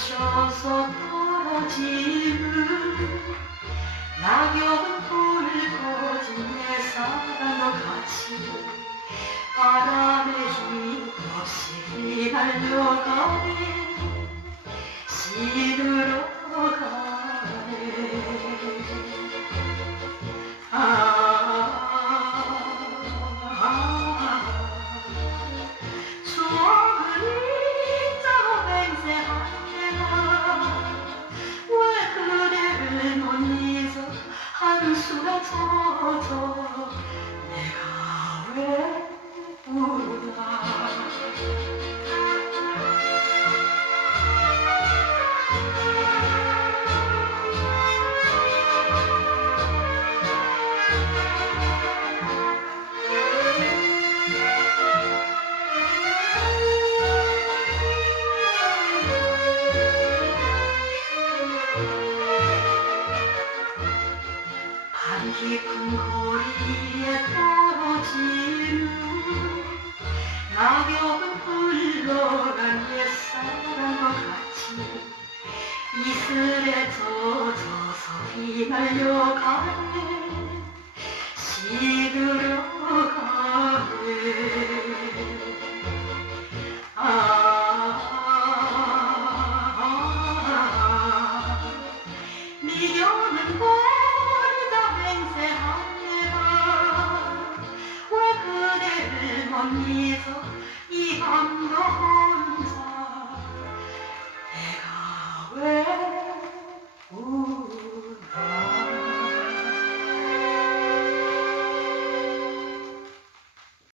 스쳐서 떨어지는 낙엽은 불고 꽂은 내 사랑도 같이 바람에 힘 없이 휘날려가네. 시들어가. 젖어 내가 왜 거리에 떨어지는 낙엽은 흘러간 옛사랑과 같이 이슬에 젖어서 휘날려가네. 시들어가네. 아 미련은 버 이밤에서 이밤